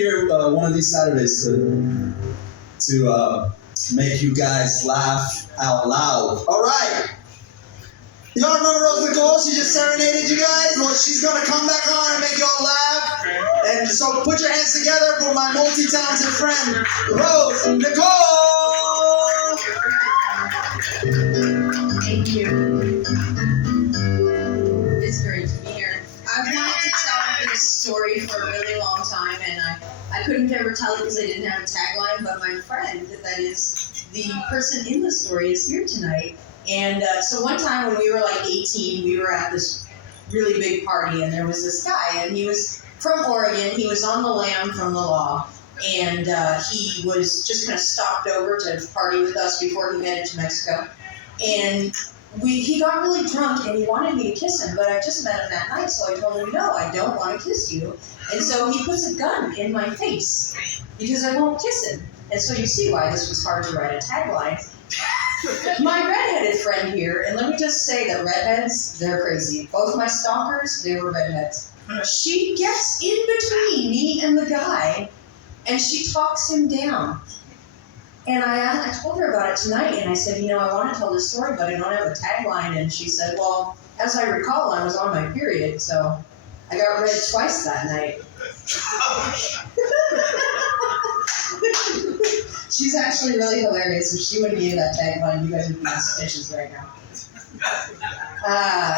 here one of these Saturdays to make you guys laugh out loud. All right. Y'all remember Rose Nicole? She just serenaded you guys. Well, she's gonna come back on and make y'all laugh. And so put your hands together for my multi-talented friend, Rose Nicole. Thank you. It's great to be here. I've wanted to tell this story for a really long time, and I couldn't ever tell it because I didn't have a tagline, but my friend, that is the person in the story, is here tonight. And so one time when we were like 18, we were at this really big party, and there was this guy, and he was from Oregon. He was on the lam from the law, and he was just kind of stopped over to party with us before he headed to Mexico. And he got really drunk, and he wanted me to kiss him, but I just met him that night, so I told him, no, I don't want to kiss you. And so he puts a gun in my face because I won't kiss him. And so you see why this was hard to write a tagline. My redheaded friend here, and let me just say that redheads, they're crazy. Both my stalkers, they were redheads. She gets in between me and the guy, and she talks him down. And I told her about it tonight, and I said, I want to tell this story, but I don't have a tagline. And she said, well, as I recall, I was on my period, so I got read twice that night. She's actually really hilarious. If she would have gave that tagline, you guys would be suspicious right now.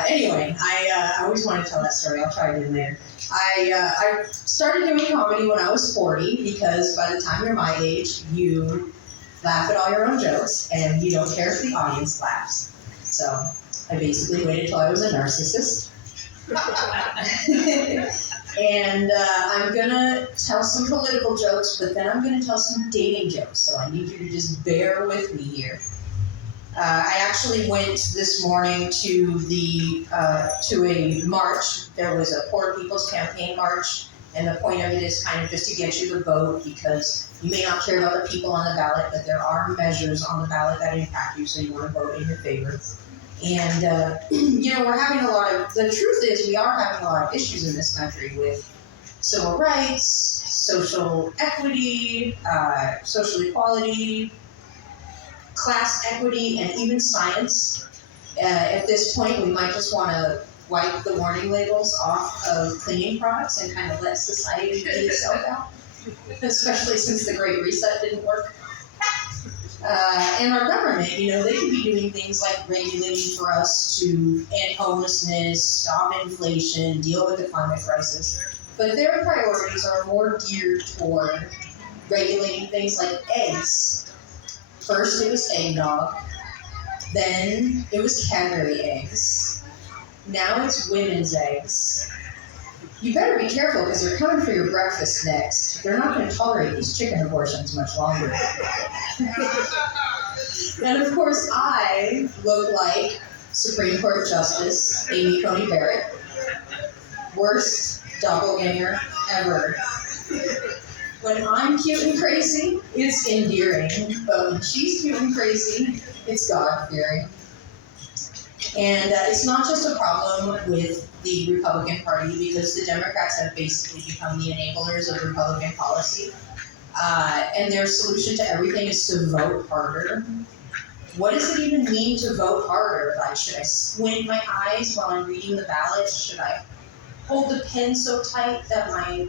Anyway, I always want to tell that story. I'll try it in later. I started doing comedy when I was 40 because by the time you're my age, you laugh at all your own jokes and you don't care if the audience laughs. So I basically waited till I was a narcissist. And I'm going to tell some political jokes, but then I'm going to tell some dating jokes. So I need you to just bear with me here. I actually went this morning to a march. There was a Poor People's Campaign march, and the point of it is kind of just to get you to vote because you may not care about the people on the ballot, but there are measures on the ballot that impact you, so you want to vote in your favor. And, we're having the truth is we are having a lot of issues in this country with civil rights, social equity, social equality, class equity, and even science. At this point, we might just want to wipe the warning labels off of cleaning products and kind of let society clean itself out, especially since the Great Reset didn't work. And our government, they could be doing things like regulating for us to end homelessness, stop inflation, deal with the climate crisis. But their priorities are more geared toward regulating things like eggs. First, it was eggnog. Then, it was Cadbury eggs. Now it's women's eggs. You better be careful because they're coming for your breakfast next. They're not going to tolerate these chicken abortions much longer. And of course, I look like Supreme Court Justice Amy Coney Barrett. Worst doppelganger ever. When I'm cute and crazy, it's endearing. But when she's cute and crazy, it's God-fearing. And it's not just a problem with the Republican Party because the Democrats have basically become the enablers of Republican policy. And their solution to everything is to vote harder. What does it even mean to vote harder? Like, should I squint my eyes while I'm reading the ballot? Should I hold the pen so tight that my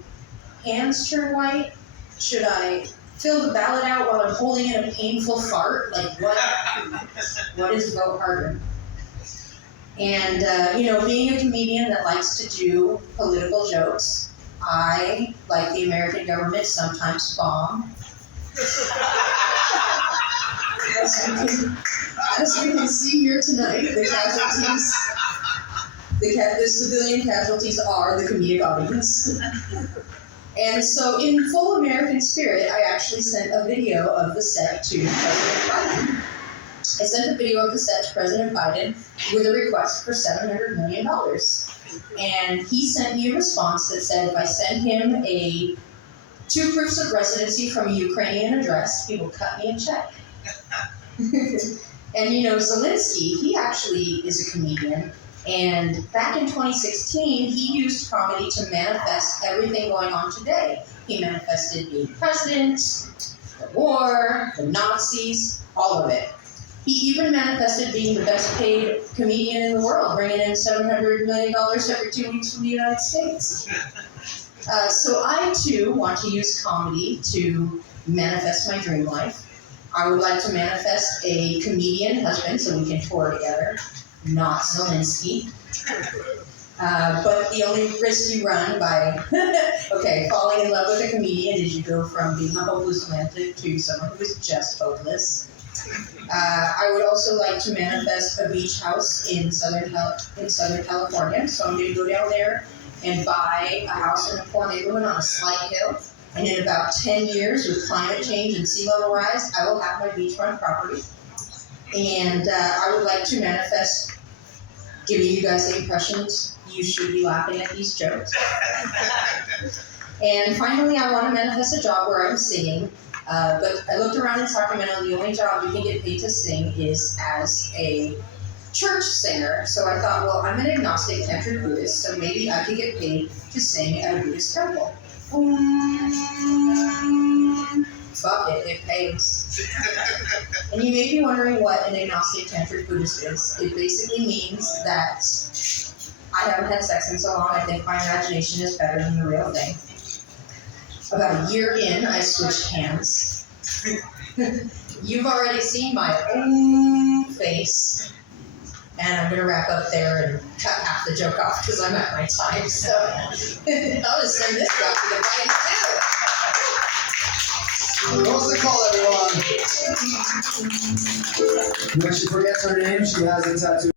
hands turn white? Should I fill the ballot out while I'm holding in a painful fart? Like, what is vote harder? And, being a comedian that likes to do political jokes, I, like the American government, sometimes bomb. As we can see here tonight, the civilian casualties are the comedic audience. And so in full American spirit, I actually sent a video of the set to President Biden. I sent a video of the set to President Biden with a request for $700 million. And he sent me a response that said if I send him 2 proofs of residency from a Ukrainian address, he will cut me a check. And Zelensky, he actually is a comedian. And back in 2016, he used comedy to manifest everything going on today. He manifested being president, the war, the Nazis, all of it. He even manifested being the best paid comedian in the world, bringing in $700 million every 2 weeks from the United States. So I too want to use comedy to manifest my dream life. I would like to manifest a comedian husband so we can tour together, not Zelensky. But the only risk you run by, falling in love with a comedian is you go from being a hopeless romantic to someone who is just hopeless. I would also like to manifest a beach house in Southern California. So I'm going to go down there and buy a house in a poor neighborhood on a slight hill. And in about 10 years, with climate change and sea level rise, I will have my beachfront property. And I would like to manifest giving you guys the impressions you should be laughing at these jokes. And finally, I want to manifest a job where I'm singing. But I looked around in Sacramento, the only job you can get paid to sing is as a church singer. So I thought, well, I'm an agnostic tantric Buddhist, so maybe I could get paid to sing at a Buddhist temple. Fuck it, it pays. And you may be wondering what an agnostic tantric Buddhist is. It basically means that I haven't had sex in so long, I think my imagination is better than the real thing. About a year in, I switched hands. You've already seen my own face. And I'm going to wrap up there and cut half the joke off because I'm at my time. So I'll just send this guy to the bank too. What's the call, everyone? When she forgets her name, she has a tattoo.